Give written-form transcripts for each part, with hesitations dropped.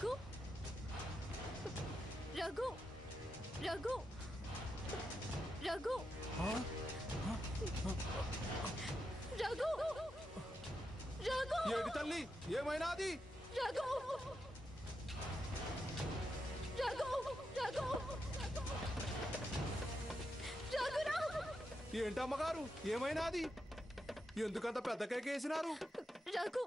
Raghu Raghu Raghu Raghu Raghu Raghu AD తల్లి ఏమైనాది? రఘు రఘు రఘు రఘురా ఏంటమ్మగారు ఏమైనాది? ఎందుకంత పెద్ద కేకేసినారు? రఘు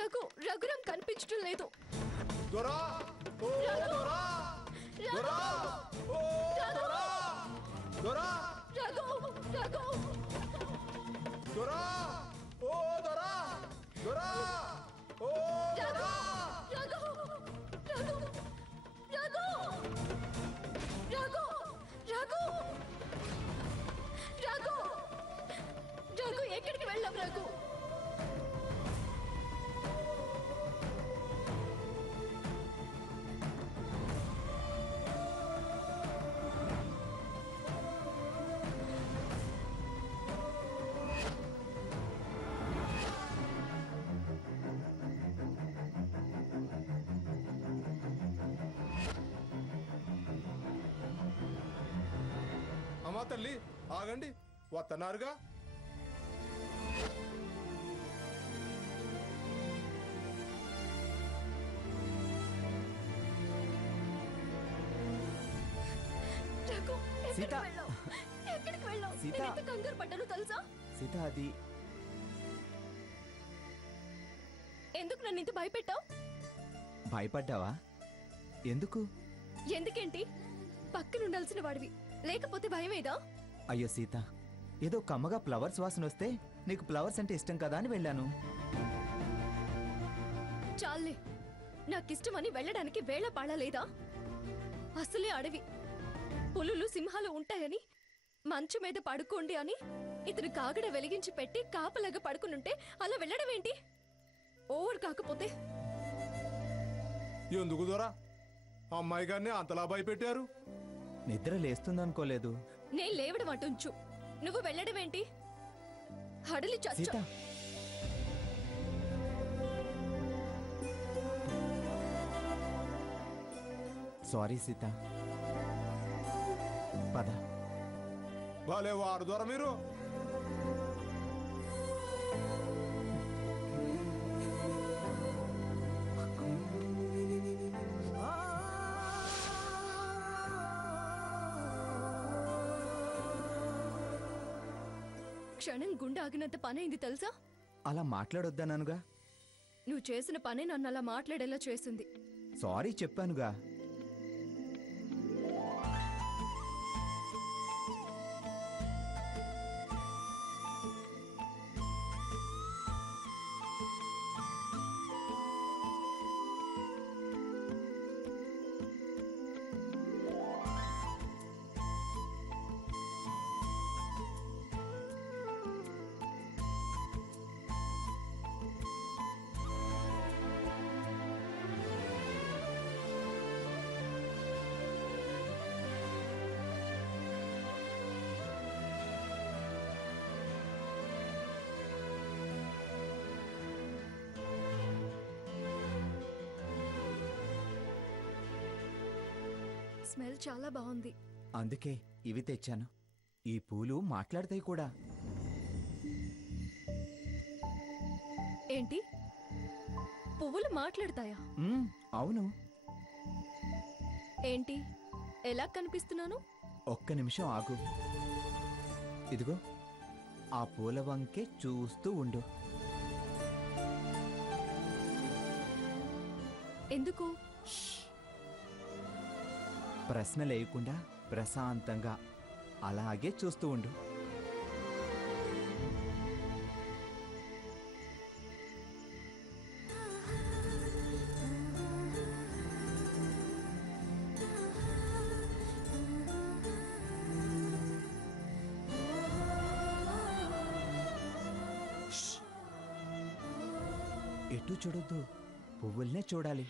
రఘు రఘురం కనిపించడం లేదు. దొరా ఓ దొరా దొరా ఓ దొరా దొరా రఘు రఘు దొరా ఓ దొరా దొరా ఓ దొరా రఘు రఘు రఘు రఘు రఘు రఘు రఘు ఎక్కడికి వెళ్ళాం రఘు? అమ్మా తల్లి ఆగండి, వస్తున్నారుగా. రఘు సీత. ఎక్కడికి వెళ్ళావు? సీత. నేను ఎంత కంగారు పడ్డానో తెలుసా? సీత అది ఎందుకు నన్ను ఇంత భయపెట్టావు? భయపడ్డావా? ఎందుకు? ఎందుకేంటి? పక్కన ఉండాల్సిన వాడివి, లేకపోతే భయమేదా? అయ్యో సీత, ఏదో కమ్మగా ఫ్లవర్స్ వాసన వస్తే నీకు ఫ్లవర్స్ అంటే ఇష్టం కదా అని వెళ్ళాను. చాలే, నాకిష్టమని వెళ్ళడానికి వేళ పాడలేదా? అసలే అడవి, పులులు సింహాలు ఉంటాయని, మంచు మీద పడుకోండి అని ఇతను కాగడ వెలిగించి పెట్టి కాపలాగా పడుకునుంటే అలా వెళ్ళడం ఏంటి? ఓవర్ కాకపోతే. ఎందుకు దొరా అమ్మాయి గారిని అంతలా భయపెట్టారు? నిద్ర లేస్తుందనుకోలేదు. నేను లేవడం అటుంచు, నువ్వు వెళ్ళడం ఏంటి? హడలి సీత చచ్చా. సారీ సీత, పద. భలే వారు దొర మీరు. క్షణం గుండె ఆగినంత పనైంది తెలుసా? అలా మాట్లాడొద్దన్నానుగా. నువ్వు చేసిన పనే నన్ను అలా మాట్లాడేలా చేసింది. సారీ చెప్పానుగా. స్మెల్ చాలా బాగుంది. అందుకే ఇవి తెచ్చాను. ఈ పూలు మాట్లాడతాయి కూడా. ఏంటి? పువ్వులు మాట్లాడతాయా? అవును. ఏంటి, ఎలా కనిపిస్తున్నాను? ఒక్క నిమిషం ఆగు. ఇదిగో ఆ పూల వంకే చూస్తూ ఉండు. ఎందుకు? ప్రశ్న లేకుండా ప్రశాంతంగా అలాగే చూస్తూ ఉండు. ఎటు చూడొద్దు, పువ్వుల్నే చూడాలి.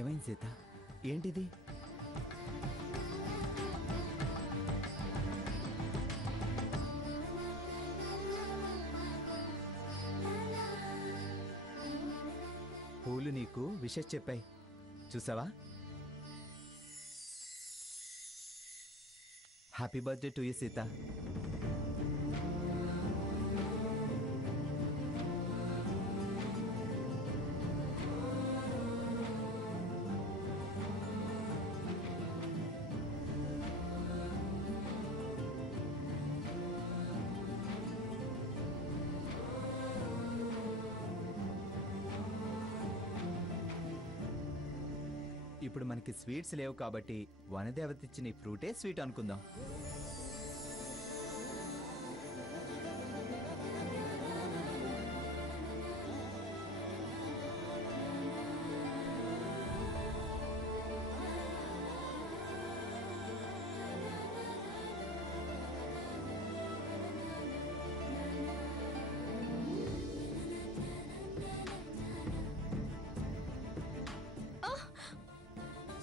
ఏమైంది సీత? ఏంటిది? పూలు నీకు విషెస్ చెప్పాయి, చూసావా? Happy birthday to you Sita. ఇప్పుడు మనకి స్వీట్స్ లేవు కాబట్టి వనదేవత ఇచ్చిన ఈ ఫ్రూటే స్వీట్ అనుకుందాం.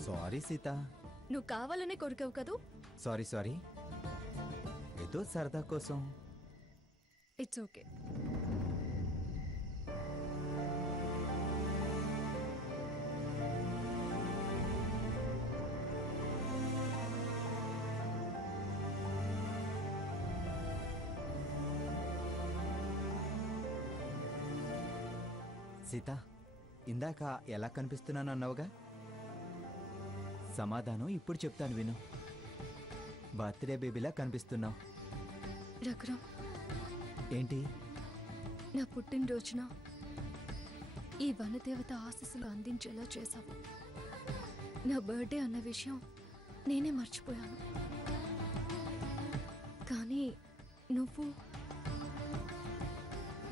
సారీ సీత. నువ్వు కావాలనే కొరికావు కదూ. సారీ సారీ, ఏదో సరదా కోసం. It's okay. సీత, ఇందాక ఎలా కనిపిస్తున్నాను అన్నావుగా, సమాధానం ఇప్పుడు చెప్తాను విను. బర్త్డే బేబీలా కనిపిస్తున్నావు. రఘురాం, ఏంటి? నా పుట్టినరోజున ఈ వనదేవత ఆశీస్సులు అందించేలా చేశావు. నా బర్త్డే అన్న విషయం నేనే మర్చిపోయాను. కానీ నువ్వు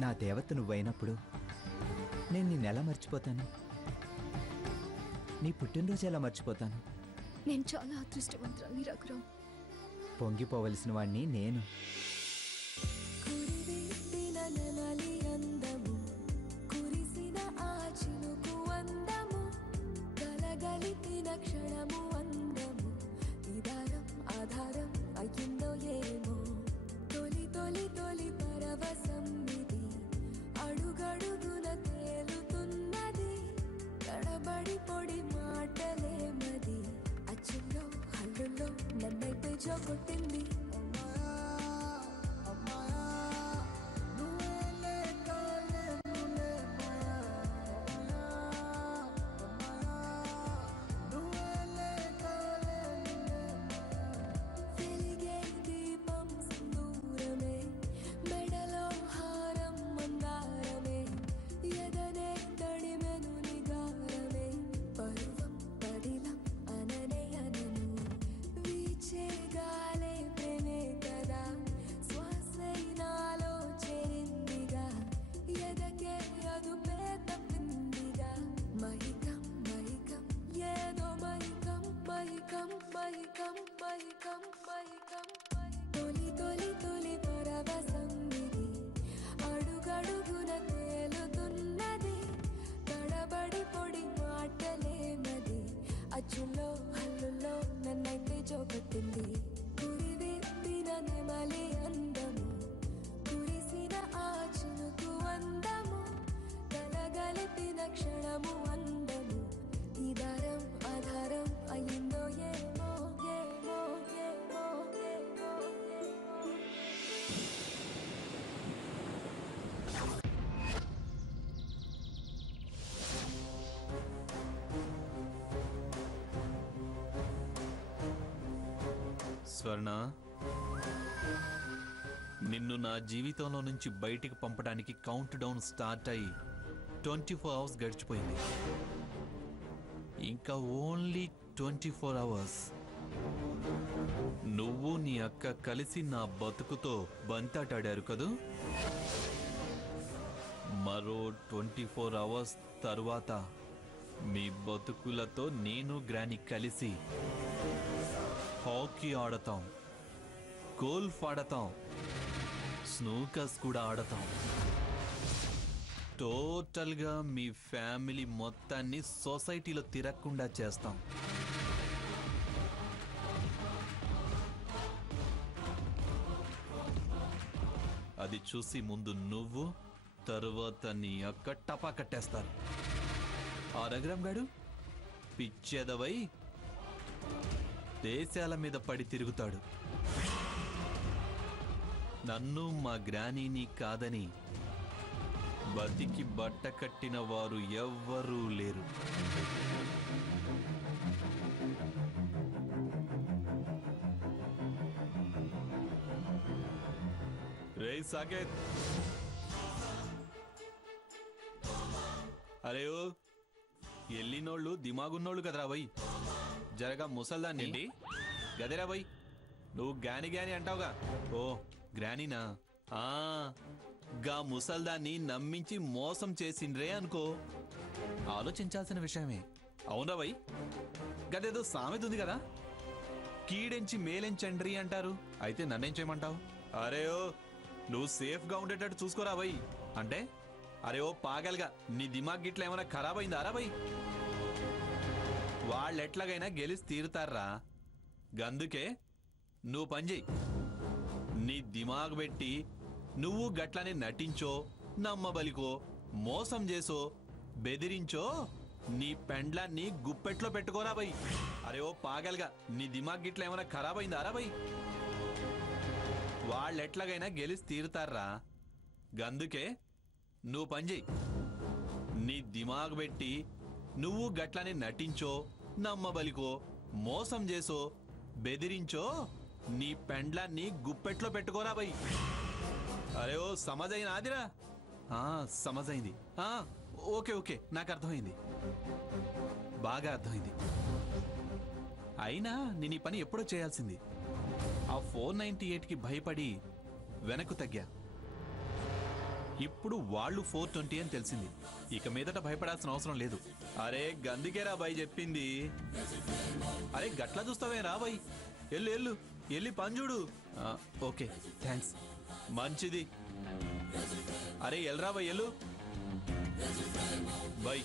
నా దేవత నువ్వైనప్పుడు నేను నిన్నెలా మర్చిపోతాను? నీ పుట్టినరోజు ఎలా మర్చిపోతాను? నేను చాలా అదృష్టవంతురాలి రఘురాం. పొంగిపోవలసిన వాణ్ణి నేను. కొట్టింది వెలిగే దీపం సింధూరమే, మెడలో హారం మందారమే, ఎదనే తడిమెను నిగారమే, పరువం పదిలం అననే అనను, వీచే గాలే ప్రేమే కదా, శ్వాసైనాలో చేరిందిగా, ఎదకే అదుపే తప్పిందిగా, మైకం మైకం ఏదో మైకం మైకం మైకం మైకం మైకం తొలి తొలి తొలి పరవశం ఇది, అడుగడుగున తేలుతున్నది, తడబడి పొడి మాటలేమది, అచ్చులో హల్లులో నన్నైతే జోకొట్టింది, కురివిప్పిన నెమలి అందము, కురిసిన ఆ చినుకు అందము, కలగలిపిన క్షణము అందము, ఈ దారం ఆధారం అయ్యిందో ఏమో ఏమో ఏమో ఏమో ఏమో. స్వర్ణ, నిన్ను నా జీవితంలో నుంచి బయటికి పంపడానికి కౌంట్ డౌన్ స్టార్ట్ అయ్యి 24 అవర్స్ గడిచిపోయింది. ఇంకా ఓన్లీ 24 అవర్స్ నువ్వు నీ అక్క కలిసి నా బతుకుతో బంతాటాడారు కదూ. మరో 24 అవర్స్ తరువాత మీ బతుకులతో నేను గ్రాని కలిసి హాకీ ఆడతాం, గోల్ఫ్ ఆడతాం, స్నూకర్స్ కూడా ఆడతాం. టోటల్గా మీ ఫ్యామిలీ మొత్తాన్ని సొసైటీలో తిరగకుండా చేస్తాం. అది చూసి ముందు నువ్వు, తరువాత నీ అక్క టపా కట్టేస్తారు. ఆ రఘురామ్ గాడు పిచ్చేదవై దేశాల మీద పడి తిరుగుతాడు. నన్ను మా గ్రానీని కాదని బతికి బట్ట కట్టిన వారు ఎవ్వరూ లేరు. రేయ్ సాకేత్, అరే ఓ ఎల్లినోళ్ళు దిమాగున్నోళ్ళు కదరా వై. జరగా ముసల్దాన్ని గదేరా వై. నువ్వు గ్యాని గ్యాని అంటావుగా. ఓ గ్రానీనా? గా ముసల్దాన్ని నమ్మించి మోసం చేసిండ్రే అనుకో. ఆలోచించాల్సిన విషయమే. అవునా వై? గదేదో సామెత ఉంది కదా, కీడెంచి మేలెంచండ్రి అంటారు. అయితే నన్నేం చేయమంటావు? అరే ఓ నువ్వు సేఫ్గా ఉండేటట్టు చూసుకోరా వై. అంటే అరే ఓ పాగల్గా నీ దిమాగ్ గిట్ల ఏమైనా ఖరాబ్ అయిందారా వై? వాళ్ళెట్లాగైనా గెలిచి తీరుతారా. గందుకే నువ్వు పని చెయ్యి. నీ దిమాగ్ పెట్టి నువ్వు గట్లనే నటించో, నమ్మబలికో, మోసం చేసో, బెదిరించో నీ పెండ్లాన్ని గుప్పెట్లో పెట్టుకోరా బై. అరే ఓ పాగల్గా నీ దిమాగ్ గిట్ల ఏమైనా ఖరాబ్ అయిందారా బై? వాళ్ళెట్లాగైనా గెలిచి తీరుతారా. గందుకే నువ్వు పని చెయ్యి. నీ దిమాగ్ పెట్టి నువ్వు గట్లనే నటించో, నమ్మబలికో, మోసం చేసో, బెదిరించో నీ పెండ్లాన్ని గుప్పెట్లో పెట్టుకోరా బై. అరే ఓ సమజైంది ఆదిరా? సమజైంది. ఓకే ఓకే, నాకు అర్థమైంది, బాగా అర్థమైంది. అయినా నేను ఈ పని ఎప్పుడో చేయాల్సింది. ఆ 498కి భయపడి వెనక్కు తగ్గా. ఇప్పుడు వాళ్ళు 420 అని తెలిసింది. ఇక మీదట భయపడాల్సిన అవసరం లేదు. అరే గందుకేరా బాయ్ చెప్పింది. అరే గట్లా చూస్తావే రా బాయ్. ఎల్లు ఎల్లు ఎల్లి పంజుడు. ఓకే థ్యాంక్స్, మంచిది. అరే ఎల్రా బాయ్ ఎల్లు బాయ్.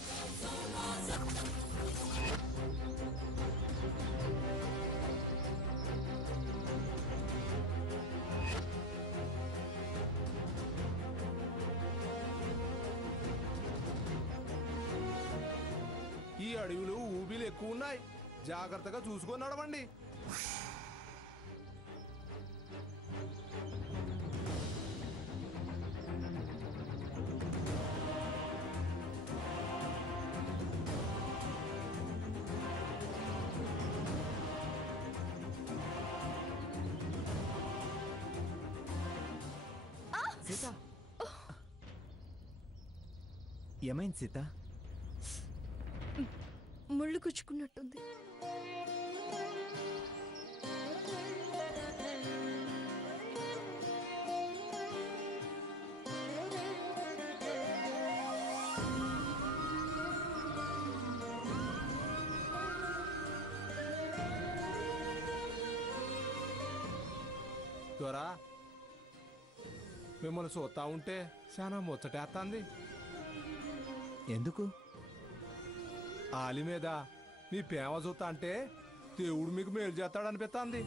ఈ అడవులు ఊబీలు ఎక్కువ ఉన్నాయి, జాగ్రత్తగా చూసుకొని నడవండి. సీత, ఏమైంది సీత? ముళ్ళు గుచ్చుకున్నట్టుంది. దొరా, మిమ్మల్ని చూస్తా ఉంటే చాలా ముచ్చటేస్తుంది. ఎందుకు? ఆలి మీద మీ ప్రేమ చూస్తా అంటే దేవుడు మీకు మేలు చేస్తాడనిపిస్తుంది.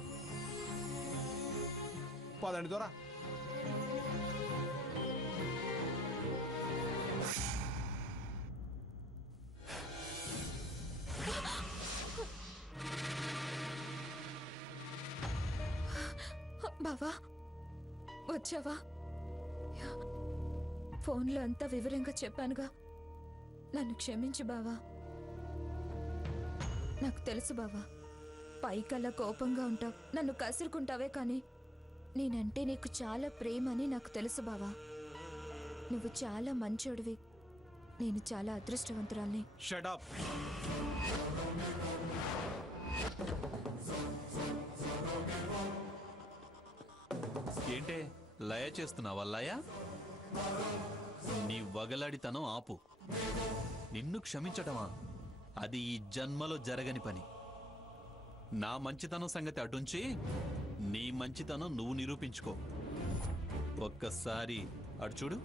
పదండి దొరా. బావా వచ్చావా? ఫోన్లో అంతా వివరంగా చెప్పానుగా, నన్ను క్షమించు బావా. నాకు తెలుసు బావా, పైకల్లా కోపంగా ఉంటావు, నన్ను కసురుకుంటావే కానీ నేనంటే నీకు చాలా ప్రేమ అని నాకు తెలుసు బావా. నువ్వు చాలా మంచోడివి, నేను చాలా అదృష్టవంతురాల్ని. Shut up. ఏంటే లయ చేస్తున్నావా? లయ, నీ వగలాడితనం ఆపు. నిన్ను క్షమించటమా? అది ఈ జన్మలో జరగని పని. నా మంచితనం సంగతి అటుంచి నీ మంచితనం నువ్వు నిరూపించుకో. ఒక్కసారి అటు చూడు.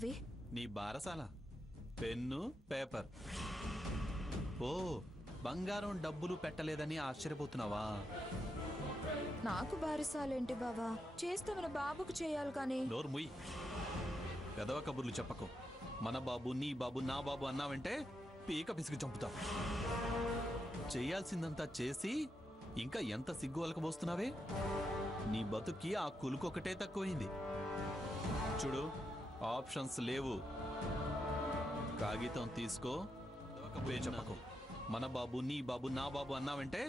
అవి? నీ బారసాల పెన్ను పేపర్. ఓ బంగారం డబ్బులు పెట్టలేదని ఆశ్చర్యపోతున్నావా? నాకు బారిసాలేంటి బావా? చేస్తే మన బాబుకు చేయాలి కానీ. నోరు ముయ్. గదవ కబుర్లు చెప్పకు. మన బాబు నీ బాబు నా బాబు అన్నావంటే పీక పిసికి చంపుతావు. చెయ్యాల్సిందంతా చేసి ఇంకా ఎంత సిగ్గు అలకబోస్తున్నావే? నీ బతుక్కి ఆ కులుకొకటే తక్కువైంది. చూడు, ఆప్షన్స్ లేవు. కాగితం తీసుకో. చెప్పకు. మన బాబు నీ బాబు నా బాబు అన్నావంటే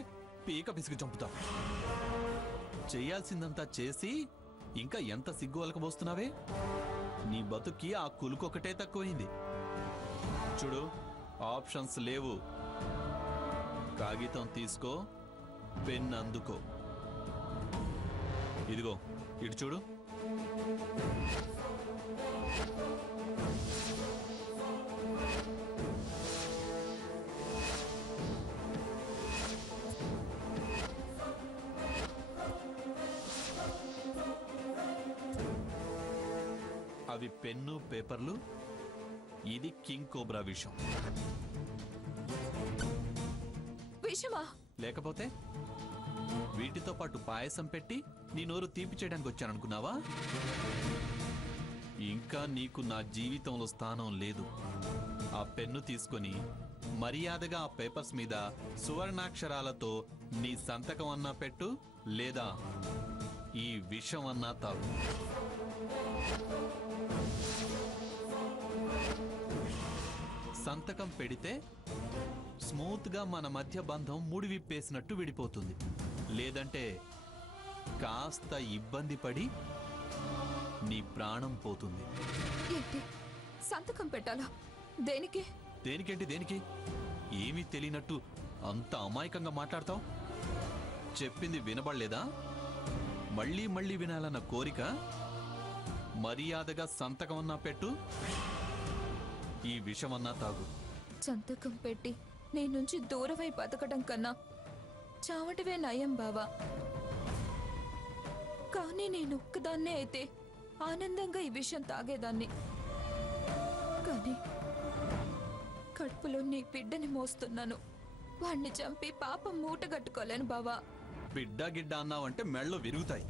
పీక పిసికి చంపుతావు. చెయ్యాల్సిందంతా చేసి ఇంకా ఎంత సిగ్గు అలకబోస్తున్నావే? నీ బతుక్కి ఆ కులుకొకటే తక్కువైంది. చూడు, ఆప్షన్స్ లేవు. కాగితం తీసుకో, పెన్ అందుకో. ఇదిగో ఇటు చూడు. అవి పెన్ను పేపర్లు. ఇది కింగ్ కోబ్రా విషం. విషమా? లేకపోతే వీటితో పాటు పాయసం పెట్టి నీ నోరు తీపి చేయడానికి వచ్చాననుకున్నావా? ఇంకా నీకు నా జీవితంలో స్థానం లేదు. ఆ పెన్ను తీసుకొని మర్యాదగా ఆ పేపర్స్ మీద సువర్ణాక్షరాలతో నీ సంతకం అన్నా పెట్టు, లేదా ఈ విషం అన్నా తాగు. సంతకం పెడితే స్మూత్ గా మన మధ్య బంధం ముడివిప్పేసినట్టు విడిపోతుంది. లేదంటే కాస్త ఇబ్బంది పడి నీ ప్రాణం పోతుంది. ఏంటి సంతకం పెట్టాలా? దేనికి? దేనికేంటి దేనికి? ఏమీ తెలియనట్టు అంత అమాయకంగా మాట్లాడతావు. చెప్పింది వినబడలేదా? మళ్ళీ మళ్ళీ వినాలన్న కోరిక. మర్యాదగా సంతకమన్నా పెట్టు, ఈ విషమన్నా తాగు. సంతకం పెట్టి నీ నుంచి దూరమై బతకడం కన్నా చావటవే నయం బావా. కానీ నేను ఒక్కదాన్నే అయితే ఆనందంగా ఈ విషయం తాగేదాన్ని. కానీ కడుపులో నీ బిడ్డని మోస్తున్నాను. వాణ్ణి చంపి పాపం మూట కట్టుకోలేను బావా. బిడ్డ గిడ్డ అన్నావంటే మెళ్ళు విరుగుతాయి.